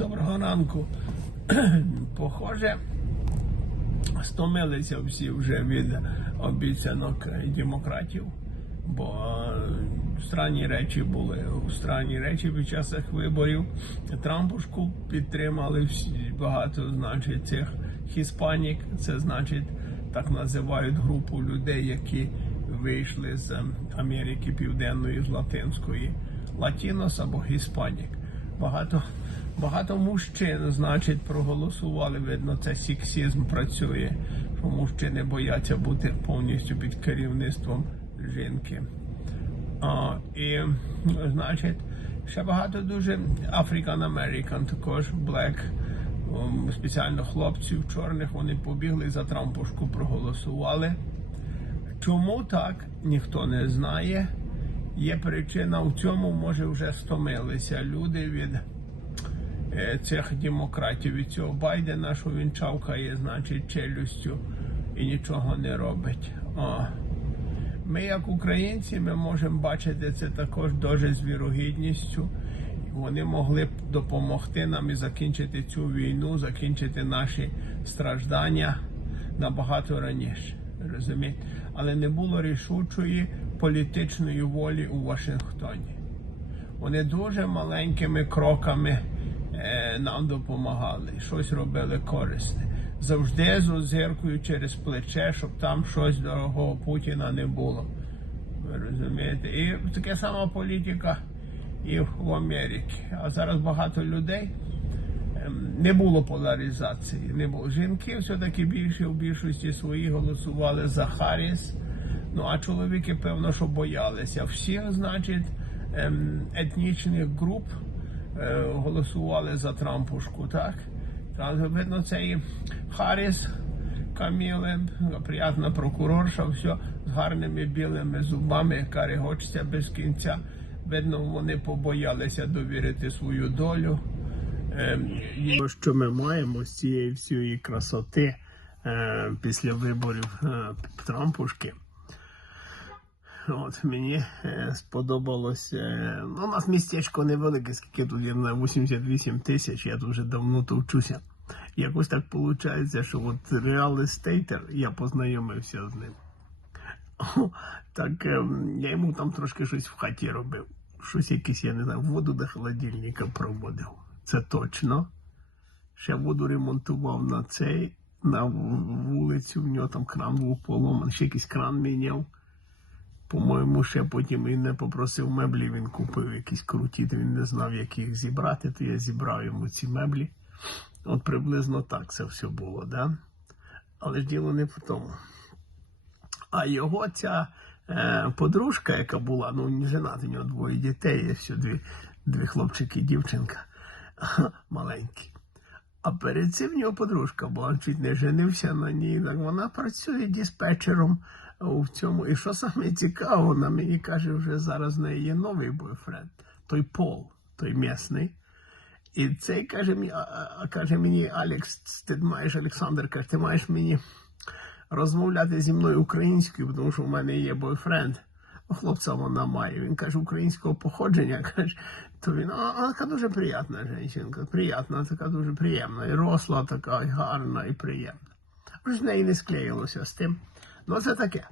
Доброго ранку. Похоже, стомилися всі вже від обіцянок демократів, бо е, странні речі були. Странні речі під час виборів. Трампушку підтримали всі багато, значить, цих хіспанік. Це значить, так називають групу людей, які вийшли з Америки Південної, з Латинської, Латінос або Хіспанік. Багато, багато мужчин, значить, проголосували. Видно, це сексизм працює, що мужчини бояться бути повністю під керівництвом жінки. А, і, значить, ще багато дуже African American, також ем, спеціально хлопців чорних, вони побігли за Трампушку, проголосували. Чому так, ніхто не знає. Є причина в цьому, може вже стомилися люди від цих демократів, від цього Байдена, що він чавкає, значить, челюстю і нічого не робить. О. Ми, як українці, ми можемо бачити це також дуже з вірогідністю. Вони могли б допомогти нам і закінчити цю війну, закінчити наші страждання набагато раніше. Розумієте? Але не було рішучої політичної волі у Вашингтоні. Вони дуже маленькими кроками е, нам допомагали, щось робили корисне. Завжди з озиркою через плече, щоб там щось дорогого Путіна не було. Ви розумієте? І така сама політика і в Америці. А зараз багато людей ем, не було поляризації. Не було. Жінки все-таки більше в більшості своїх голосували за Харріс. Ну а чоловіки, певно, що боялися. Всіх, значить, ем, етнічних груп голосували за Трампушку, так? Видно, цей Харріс Каміле, приятна прокурорша, все з гарними білими зубами, яка без кінця. Видно, вони побоялися довірити свою долю. Ем, що ми маємо з цієї всієї красоти е, після виборів е, Трампушки. От мені е, сподобалось. Е, ну, у нас містечко невелике, скільки тут є на 88 тисяч, я тут вже давно то вчуся. Якось так виходить, що от реал естейтер, я познайомився з ним. О, так е, я йому там трошки щось в хаті робив. Щось якесь, я не знаю, воду до холодильника проводив. Це точно. Ще воду ремонтував на цей, на вулицю, в нього там кран був поломаний, ще якийсь кран міняв. По-моєму, ще потім він не попросив меблі, він купив якісь круті, він не знав, як їх зібрати, то я зібрав йому ці меблі. От приблизно так це все було, да? Але ж діло не в тому. А його ця е, подружка, яка була, ну не женат, у нього двоє дітей, є ще дві, дві хлопчики і дівчинка маленькі. А перед цим в нього подружка була, чуть не женився на ній. Так вона працює диспетчером у цьому. І що саме цікаво, вона мені каже, вже зараз в неї є новий бойфренд, той Пол, той місний. І цей каже мені, а, а, каже мені, Алекс, ти маєш, Олександр, каже, ти маєш мені розмовляти зі мною українською, тому що в мене є бойфренд. Хлопця вона має. Він каже, українського походження. Каже, то він, а, вона така дуже приятна жінка, приятна, така дуже приємна. І росла така, і гарна, і приємна. Аж з неї не склеїлося з тим. Ну, це таке.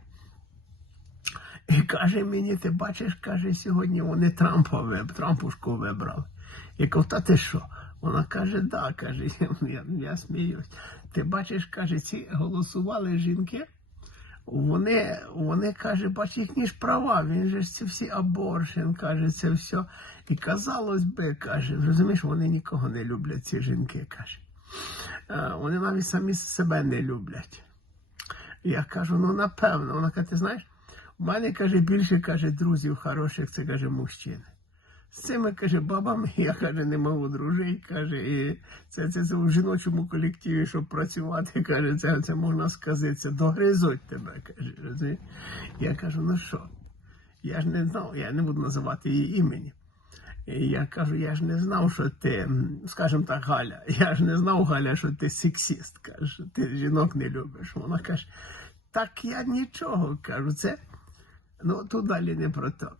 І каже мені, ти бачиш, каже, сьогодні вони Трампа виб, Трампушку вибрали. Я кажу, та ти що? Вона каже, да, каже, я, я сміюсь. Ти бачиш, каже, ці голосували жінки, вони, вони каже, бач, їхні ж права, він же ж це всі аборшин, каже, це все. І казалось би, каже, розумієш, вони нікого не люблять, ці жінки, каже. Е, Вони навіть самі себе не люблять. Я кажу, ну напевно. Вона каже, ти знаєш, у мене каже, більше каже, друзів хороших, це каже, мужчини. З цими каже, бабами я каже, не можу дружити, каже, і це, це, це в жіночому колективі, щоб працювати, каже, це, це можна сказати, догризуть тебе, каже. Я кажу, ну що? Я ж не знав, я не буду називати її імені. Я кажу, я ж не знав, що ти, скажімо так, Галя, я ж не знав, Галя, що ти сексіст, каже, ти жінок не любиш. Вона каже, так я нічого кажу, це ну тут далі не про то.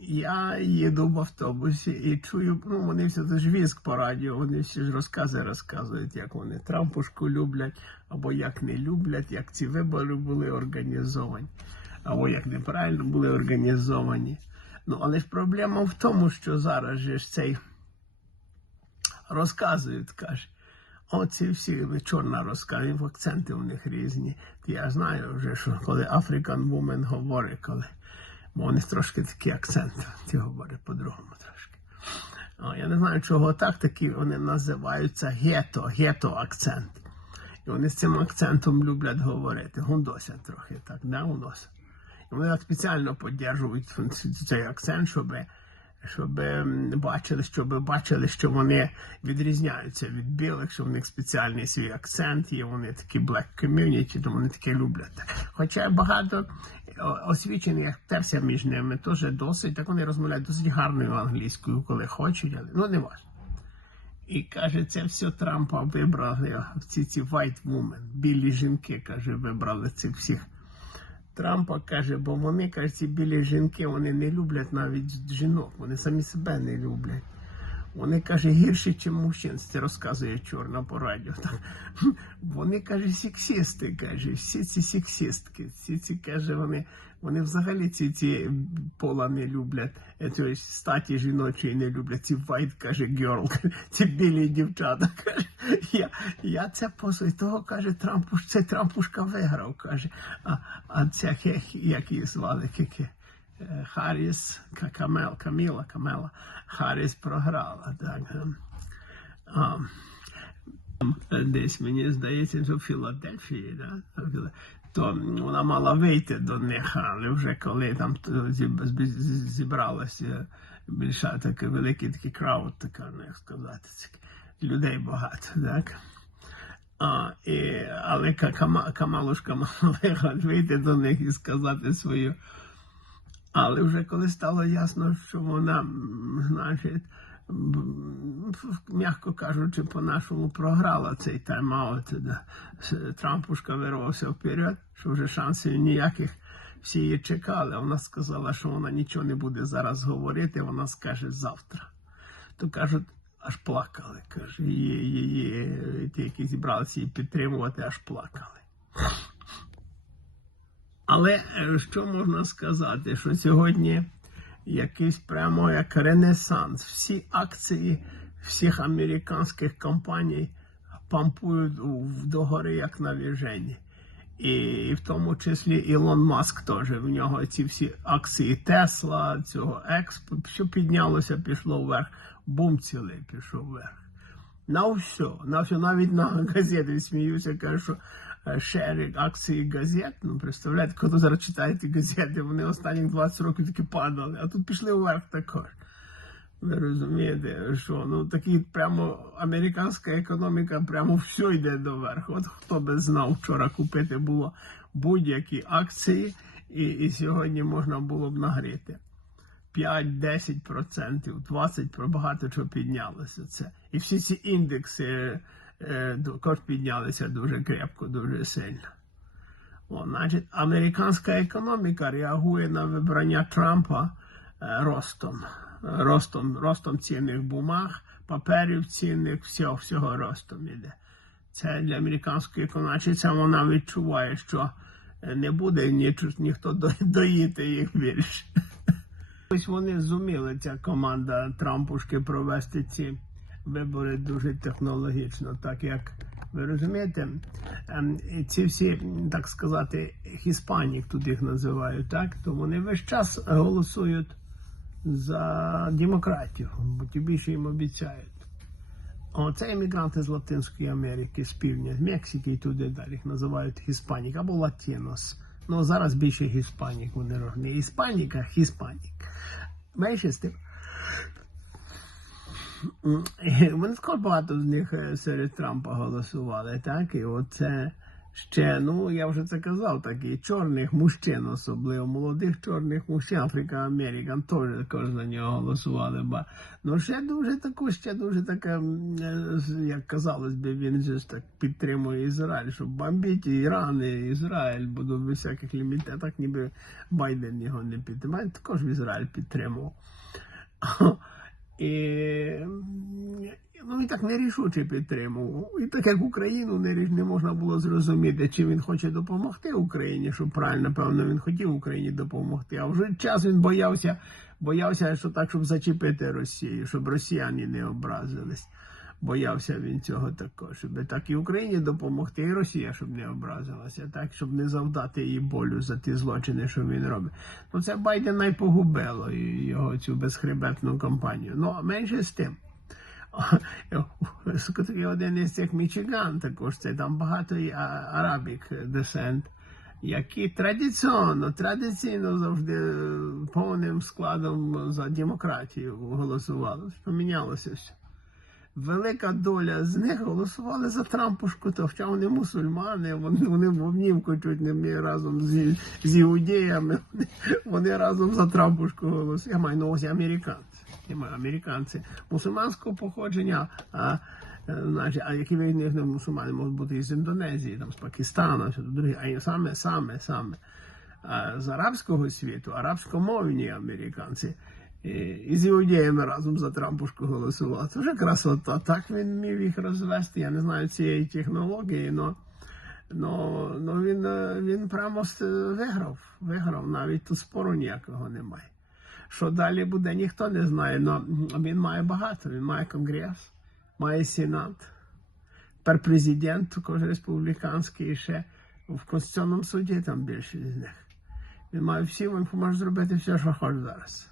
Я їду в автобусі і чую, ну вони всі це ж віск по радіо, вони всі ж розкази розказують, як вони Трампушку люблять, або як не люблять, як ці вибори були організовані, або як неправильно були організовані. Ну, але ж проблема в тому, що зараз же ж цей розказують, каже. Оці всі чорна розказує, акценти у них різні. Я знаю вже, що коли African Woman говорить, коли бо у них трошки такі акценти, ті говорять по-другому трошки. О, я не знаю, чого так, такі вони називаються гето, гето-акцент. І вони з цим акцентом люблять говорити. Гундося трохи так, да, гундося. І вони так спеціально підтримують цей акцент, щоб щоб бачили, щоб бачили, що вони відрізняються від білих, що в них спеціальний свій акцент є, вони такі black community, то вони таке люблять. Хоча багато освічених терся між ними теж досить, так вони розмовляють досить гарною англійською, коли хочуть, але ну не важливо. І каже, це все Трампа вибрали ці ці white women, білі жінки, каже, вибрали цих всіх. Трампа каже, бо вони каже, білі жінки вони не люблять навіть жінок, вони самі себе не люблять. Вони каже, гірші, ніж мужчин. Це розказує чорна по радіо. Так. Вони каже, сексісти, каже, всі ці сексістки, всі ці каже, вони вони взагалі ці ці пола не люблять, цієї статі жіночої не люблять. Ці white, каже, girl, ці білі дівчата. каже, Я я це посуд. Того каже, Трампуш, це Трампушка виграв, каже. А а ця як її звали, кики. Харріс, Камел, Каміла, Камела, Харріс програла. Так. А, десь мені здається, що в Філадельфії, да? То вона мала вийти до них, але вже коли там зібралося більше такий великий такий крауд, така, ну, як сказати, людей багато, так? А, і, Але Камалушка мала вийти до них і сказати свою. Але вже коли стало ясно, що вона, значить, м'яко кажучи, по-нашому програла цей тайм-аут, Трампушка вирвався вперед, що вже шансів ніяких всі її чекали. Вона сказала, що вона нічого не буде зараз говорити, вона скаже завтра. То кажуть, аж плакали. Каже, її, її, ті, які зібралися її підтримувати, аж плакали. Але е, що можна сказати, що сьогодні якийсь прямо як ренесанс. Всі акції всіх американських компаній пампують догори, як навіжені. І в тому числі Ілон Маск теж. В нього ці всі акції Тесла, цього Експо, що піднялося, пішло вверх. Бум цілий пішов вверх. На все, на все, навіть на газети сміюся, кажуть, що шери акції газет. Ну, представляєте, коли зараз читаєте газети, вони останні 20 років таки падали, а тут пішли вверх також. Ви розумієте, що ну такі прямо американська економіка прямо все йде до верху. От хто би знав, вчора купити було будь-які акції, і і сьогодні можна було б нагріти. 5-10%, 20% про багато чого піднялося це. І всі ці індекси також е, піднялися дуже крепко, дуже сильно. О, значить, Американська економіка реагує на вибрання Трампа е, ростом, ростом ростом цінних бумаг, паперів цінних, всього всього ростом іде. Це для американської економіки, це вона відчуває, що е, не буде ні, ніхто доїти їх більше. Ось вони зуміли, ця команда Трампушки провести ці вибори дуже технологічно, так як ви розумієте, ем, ці всі, так сказати, хіспанік тут їх називають, так, то вони весь час голосують за демократію, бо ті більше їм обіцяють. Оце іммігранти з Латинської Америки, з півдня, з Мексики і туди далі їх називають хіспанік або латінос. Ну зараз більше гіспанік вони не іспанік, а хіспанік. Менше з тим. Вони скоро багато з них е, серед Трампа голосували, так? І оце ще, ну я вже це казав, такий чорних мужчин, особливо молодих чорних мужчин, Африка Американ теж також за нього голосували. Ба. Ну ще дуже таку, ще дуже така, е, як казалось би, він же ж так підтримує Ізраїль, щоб бомбити Іран і Ізраїль, бо до всяких лімітів, так ніби Байден його не підтримає, також в Ізраїль підтримував. І, ну, і так нерішуче підтримував. І так як Україну не, не можна було зрозуміти, чи він хоче допомогти Україні, що правильно, певно, він хотів Україні допомогти. А вже час він боявся, боявся, що так, щоб зачепити Росію, щоб росіяни не образились. Боявся він цього також, щоб так і Україні допомогти, і Росія, щоб не образилася, так, щоб не завдати їй болю за ті злочини, що він робить. Ну це Байдена й погубило його цю безхребетну кампанію. Ну, менше з тим. Такий один із цих Мічиган також, це там багато і арабік десент, які традиційно, традиційно завжди е, повним складом за демократію голосували. Помінялося все. Велика доля з них голосували за Трампушку, то хоча вони мусульмани, вони, вони в обнімку чуть не разом з, з іудеями, вони, вони разом за Трампушку голосують. Я маю на увазі американці. Я американці мусульманського походження, а, е, значить, а які ви не не мусульмани можуть бути із Індонезії, там, з Пакистану, все друге, а саме, саме, саме. А з арабського світу, арабськомовні американці. І, з іудеями разом за Трампушку голосували. Це вже красота. Так він міг їх розвести. Я не знаю цієї технології, але він, е, він прямо виграв. Виграв, навіть тут спору ніякого немає. Що далі буде, ніхто не знає, але він має багато. Він має конгрес, має сенат. Тепер президент, також республіканський, і ще в Конституційному суді там більшість з них. Він має всі, він може зробити все, що хоче зараз.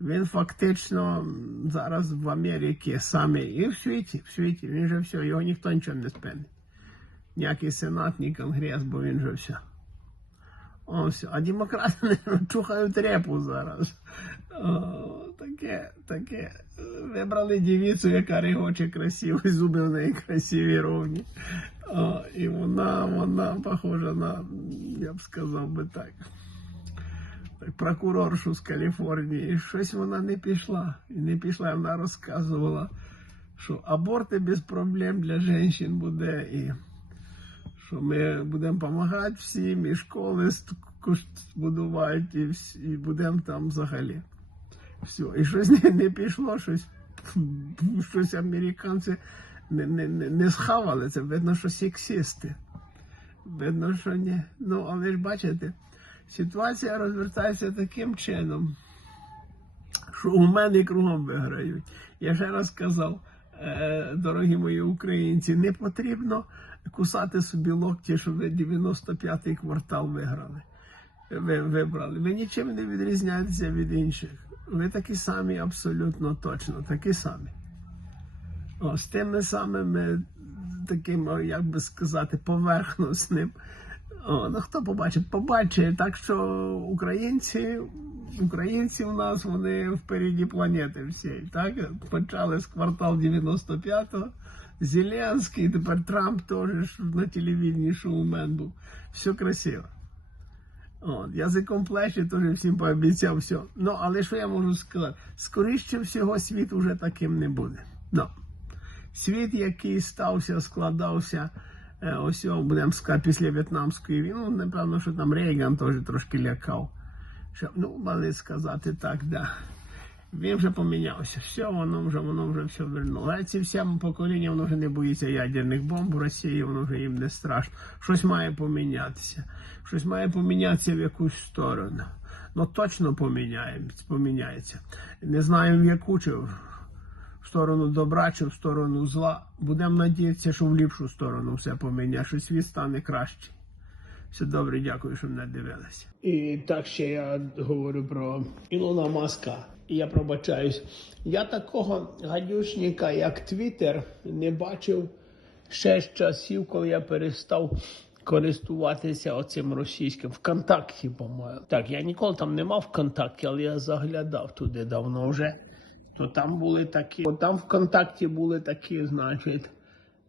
Він фактично зараз в Америці саме і в світі, в світі, він же все, його ніхто нічого не спинить. Ніякий сенат, ні конгрес, бо він же все. О, все. А демократи чухають репу зараз. О, таке, таке. Вибрали дівіцю, яка регоче красиво, зуби в неї красиві ровні. О, і вона, вона похожа на, я б сказав би так так, прокуроршу з Каліфорнії, щось вона не пішла. І не пішла, вона розказувала, що аборти без проблем для жінок буде, і що ми будемо допомагати всім, і школи збудувати, і, будемо там взагалі. Все. І щось не, не пішло, щось, щось американці не, не, не, не схавали. Це видно, що сексисти. Видно, що ні. Ну, але ж бачите, ситуація розвертається таким чином, що у мене кругом виграють. Я ще раз сказав, е, дорогі мої українці, не потрібно кусати собі локті, що ви 95-й квартал виграли. Ви вибрали. Ви нічим не відрізняєтеся від інших. Ви такі самі, абсолютно точно, такі самі. О, з тими самими таким, як би сказати, поверхносним. О, ну хто побачить? Побачить. Так що українці, українці у нас вони впереді планети всієї. Так? Почали з квартал 95-го. Зеленський, тепер Трамп теж на телевізії шоумен був. Все красиво. От, язиком плечі теж всім пообіцяв все. Ну, але що я можу сказати? Скоріше всього, світ уже таким не буде. Ну, світ, який стався, складався, е, ось будемо сказати, після В'єтнамської війни, ну, напевно, що там Рейган теж трошки лякав. Що, ну, мали сказати так, да. Він вже помінявся. Все, воно вже, воно вже все вернуло. А ці всі покоління, воно вже не боїться ядерних бомб в Росії, воно вже їм не страшно. Щось має помінятися. Щось має помінятися в якусь сторону. Ну точно поміняється, поміняється. Не знаю в яку чи в сторону добра чи в сторону зла. Будемо надіятися, що в ліпшу сторону все поміняє, що світ стане кращий. Все добре, дякую, що мене дивилися. І так ще я говорю про Ілона Маска. Я пробачаюсь. Я такого гадюшника, як Твіттер, не бачив ще з часів, коли я перестав користуватися оцим російським ВКонтакті, по-моєму. Так, я ніколи там не мав ВКонтакті, але я заглядав туди давно вже. То там були такі, от там ВКонтакті були такі, значить,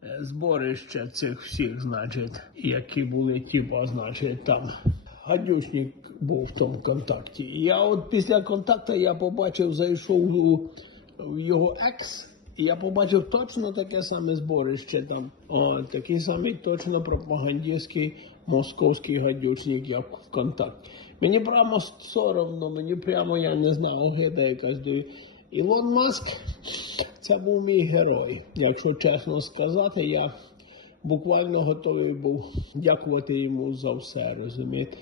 е, зборище цих всіх, значить, які були, типа, значить, там. Гадюшник був в тому контакті. Я от після контакту я побачив, зайшов у, його екс, і я побачив точно таке саме зборище там. О, такий самий точно пропагандистський московський гадюшник, як в контакті. Мені прямо соромно, мені прямо, я не знаю, огида якась дає. Ілон Маск це був мій герой. Якщо чесно сказати, я буквально готовий був дякувати йому за все, розумієте.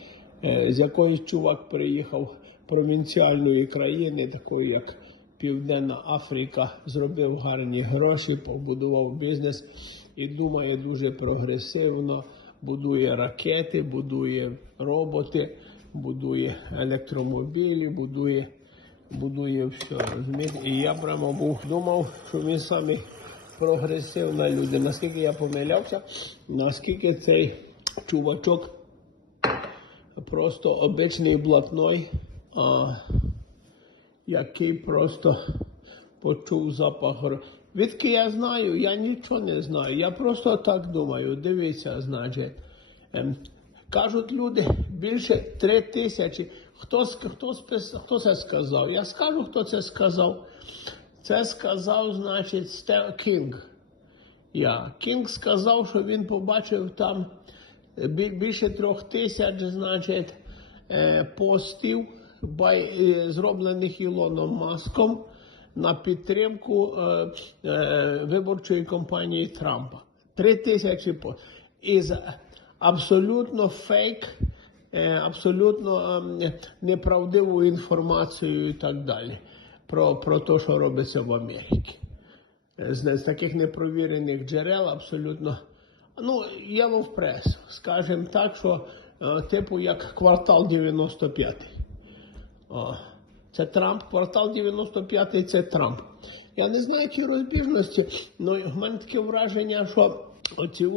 Е, З якоїсь чувак приїхав провінціальної країни, такої як Південна Африка, зробив гарні гроші, побудував бізнес і думає дуже прогресивно, будує ракети, будує роботи, будує електромобілі, будує, будує все. І я прямо був думав, що він самий прогресивна людина. Наскільки я помилявся, наскільки цей чувачок просто обичний блатной, а, який просто почув запах. Відки я знаю, я нічого не знаю. Я просто так думаю. Дивіться, значить. Ем, кажуть люди більше три тисячі. Хто, хто, хто це сказав? Я скажу, хто це сказав. Це сказав, значить, Стев Кінг. Кінг сказав, що він побачив там більше трьох тисяч, значить, е, постів, бай- е, зроблених Ілоном Маском на підтримку е, виборчої кампанії Трампа. Три тисячі постів. Із абсолютно фейк, абсолютно ем, неправдивою інформацією і так далі про, про те, що робиться в Америці з, з таких непровірених джерел абсолютно. Ну, Yellow Press, скажімо так, що е, типу як квартал 95. О, це Трамп, квартал 95 це Трамп. Я не знаю ці розбіжності, але в мене таке враження, що оці,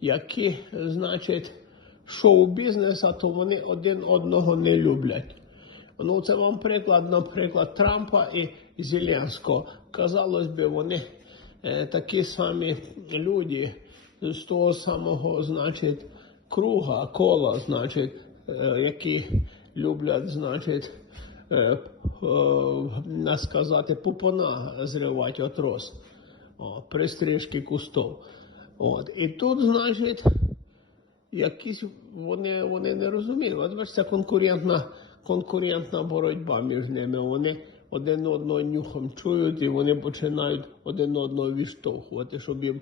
які, значить, шоу-бізнеса, то вони один одного не люблять. Ну, це вам приклад, наприклад, Трампа і Зеленського. Казалось би, вони е, такі самі люди з того самого, значить, круга, кола, значить, е, які люблять, значить, е, е, сказати, пупона зривати отрос, о, при стрижці кустов. От. І тут, значить, якісь вони, вони не розуміють. От бачите, це конкурентна, конкурентна боротьба між ними. Вони один одного нюхом чують і вони починають один одного відштовхувати, щоб їм,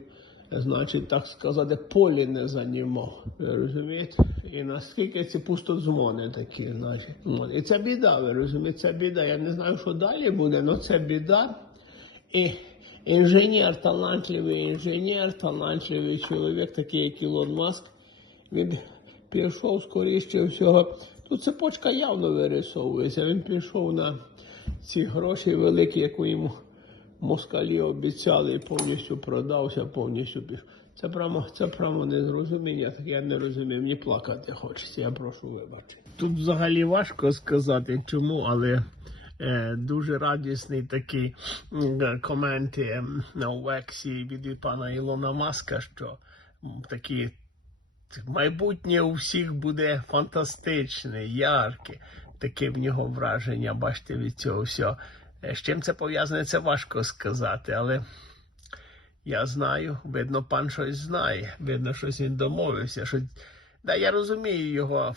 значить, так сказати, полі не занімав. Розумієте? І наскільки ці пустодзвони такі, значить. І це біда, ви розумієте, це біда. Я не знаю, що далі буде, але це біда. І інженер, талантливий інженер, талантливий чоловік, такий як Ілон Маск, він пішов скоріше всього. Тут цепочка явно вирисовується. Він пішов на ці гроші великі, яку йому москалі обіцяли, і повністю продався, повністю пішов. Це прямо, це прямо незрозуміння, так я не розумію, мені плакати хочеться, я прошу вибачення. Тут взагалі важко сказати чому, але е, дуже радісний такий м, коменти м, на Вексі від пана Ілона Маска, що такі майбутнє у всіх буде фантастичне, ярке. Таке в нього враження, бачите, від цього всього. З чим це пов'язане, це важко сказати, але я знаю, видно, пан щось знає, видно, щось він домовився. Що... Да, я розумію його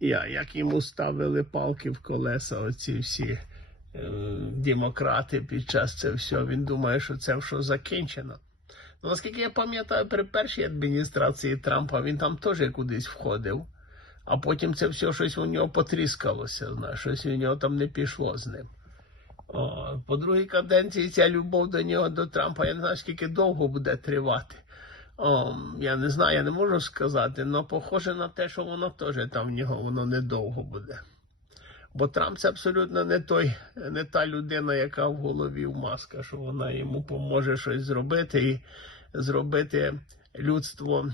я, як йому ставили палки в колеса, оці всі е, демократи під час цього всього. Він думає, що це все закінчено. Ну, наскільки я пам'ятаю, при першій адміністрації Трампа він там теж кудись входив, а потім це все щось у нього потріскалося, знаєш, щось у нього там не пішло з ним. По другій каденції ця любов до нього, до Трампа, я не знаю, скільки довго буде тривати. О, я не знаю, я не можу сказати, але похоже на те, що воно теж там в нього воно недовго буде. Бо Трамп це абсолютно не той, не та людина, яка в голові в маска, що вона йому поможе щось зробити і зробити людство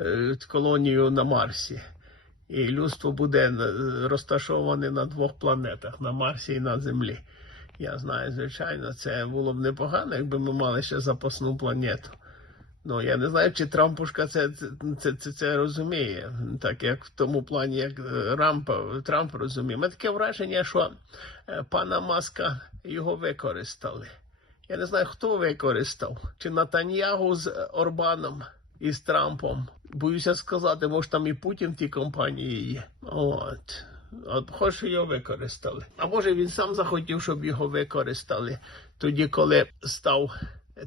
е, колонію на Марсі. І людство буде е, розташоване на двох планетах на Марсі і на Землі. Я знаю, звичайно, це було б непогано, якби ми мали ще запасну планету. Ну, я не знаю, чи Трампушка це, це, це, це, розуміє, так як в тому плані, як е, Рампа, Трамп розуміє. Мене таке враження, що е, пана Маска його використали. Я не знаю, хто використав. Чи Натаньягу з Орбаном і з Трампом. Боюся сказати, може там і Путін в тій компанії є. От. От, хоч його використали. А може він сам захотів, щоб його використали тоді, коли став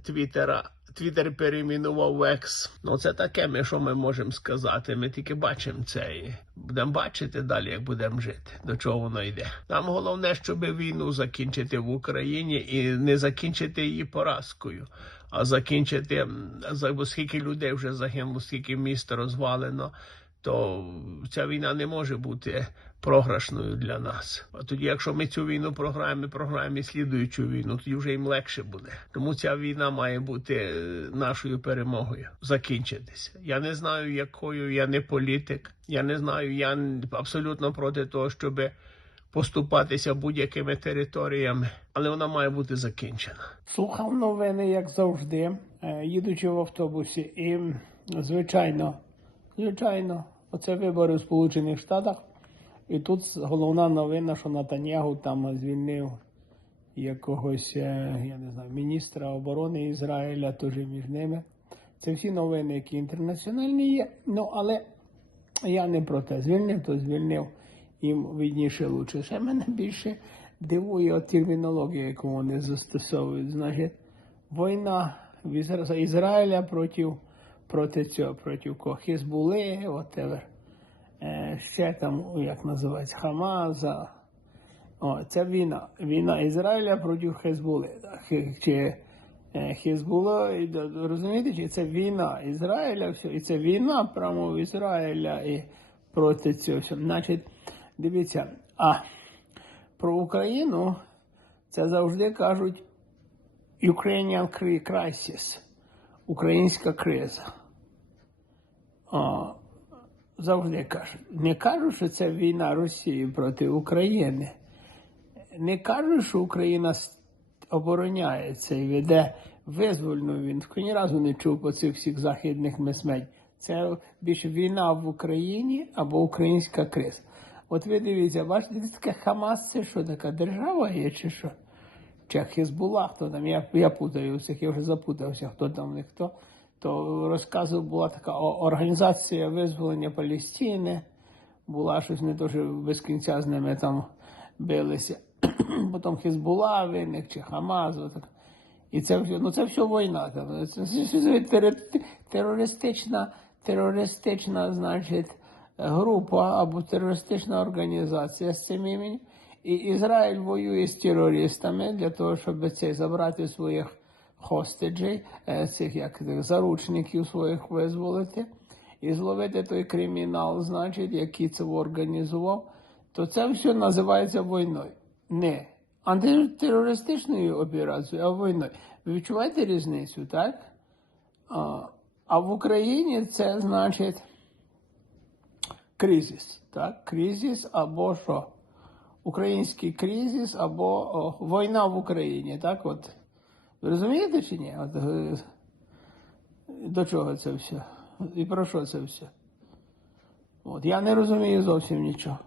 Твіттера. Твіттер перейменував в Екс. Ну це таке, ми що ми можемо сказати. Ми тільки бачимо це і будемо бачити далі, як будемо жити, до чого воно йде. Нам головне, щоб війну закінчити в Україні і не закінчити її поразкою, а закінчити скільки людей вже загинуло, скільки міст розвалено. То ця війна не може бути програшною для нас. А тоді, якщо ми цю війну програємо, програємо і слідуючу війну, тоді вже їм легше буде. Тому ця війна має бути е, нашою перемогою, закінчитися. Я не знаю, якою я не політик. Я не знаю, я абсолютно проти того, щоб поступатися будь-якими територіями, але вона має бути закінчена. Слухав новини, як завжди, е, їдучи в автобусі, і звичайно, звичайно, оце вибори в Сполучених Штатах. І тут головна новина, що Натаньягу там звільнив якогось, е, я не знаю, міністра оборони Ізраїля, теж між ними. Це всі новини, які інтернаціональні є. Ну, але я не про те. Звільнив, то звільнив. Їм видніше лучше. Ще мене більше дивує термінологія, яку вони застосовують. Значить, війна Ізра... Ізраїля проти, проти цього, проти? Хізбули, whatever. Е, ще там, як називається, Хамаза. О, це війна. Війна Ізраїля проти Хезбули. Хе- Чи е, Хезбула, розумієте, чи це війна Ізраїля, все, і це війна прямо Ізраїля і проти цього. Значить, дивіться, а про Україну це завжди кажуть Ukrainian cri- crisis, українська криза. О, завжди кажуть. Не кажуть, що це війна Росії проти України. Не кажуть, що Україна обороняється і веде визвольну війну. Ні разу не чув по цих всіх західних месмедь. Це більше війна в Україні або українська криза. От ви дивіться, бачите, це таке Хамас, це що така держава є, чи що? Чи Хезбула, хто там, я, я путаю всіх, я вже запутався, хто там не хто. То розказував, була така організація визволення Палестини, була щось не дуже без кінця з ними там билися. Потім Хезбула виник, чи Хамаз. отак. І це все, ну це все війна. Там. Це, це, це, це тере- терористична, терористична, значить, група або терористична організація з цим іменем. І Ізраїль воює з терористами для того, щоб цей забрати своїх хостеджей, е, цих як заручників своїх визволити і зловити той кримінал, значить, який це організував, то це все називається війною. Не антитерористичною операцією, а війною. Ви відчуваєте різницю, так? А в Україні це значить кризис. Так? Кризис або що? Український кризис або о, війна в Україні. Так от. Ви розумієте чи ні? От, е, до чого це все? І про що це все? От, я не розумію зовсім нічого.